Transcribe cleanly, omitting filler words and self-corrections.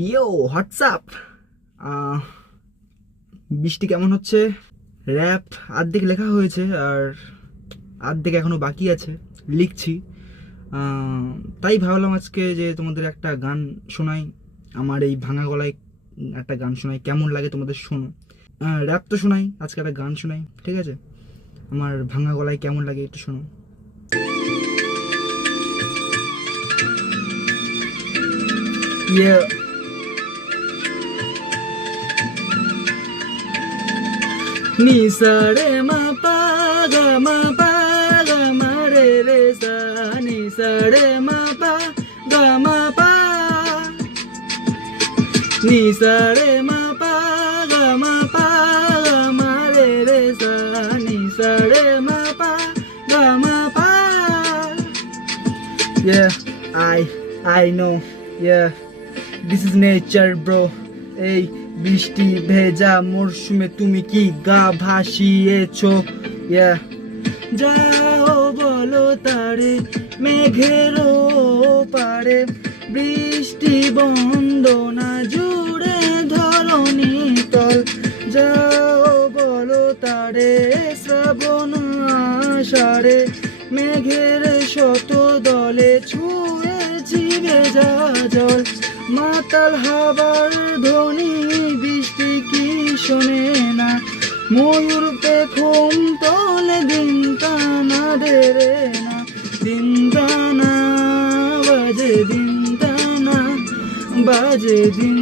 ইয়ো WhatsApp. বৃষ্টি কেমন হচ্ছে? র্যাপ অর্ধেক লেখা হয়েছে আর অর্ধেক এখনো বাকি আছে, লিখছি। তাই ভাবলাম আজকে যে তোমাদের একটা গান শোনাই, আমার এই ভাঙা গলায় একটা গান শোনাই, কেমন লাগে তোমাদের শোনো। র্যাপ তো শোনাই, আজকে একটা গান শোনাই, ঠিক আছে? আমার ভাঙা গলায় কেমন লাগে একটু শোনো। ইয়ে নি সা রে মা পা গা মা পা গা মা রে সা নি সা রে মা পা গা মা পা নি সা রে মা পা গা মা পা গা মা রে সা নি সা রে মা পা গা মা পা। Yeah, I know. Yeah, this is nature, bro. এই বৃষ্টি ভেজা মরশুমে তুমি কি গা ভাসিয়েছো? Yeah, যাও বলো তারে মেঘেরও পারে, বৃষ্টি বন্ধ না জুড়ে ধরণী তল। যাও বলো তারে শ্রাবণ আষাঢ়ে, মেঘের শত দলে ছুঁয়েছি ভেজা জল। মাতাল হাওয়ার ধ্বনি বৃষ্টি কি শোনে না, ময়ূর পেখম তলে দিন টানা দেরে না। দিন টানা বাজে, দিন টানা বাজে, দিন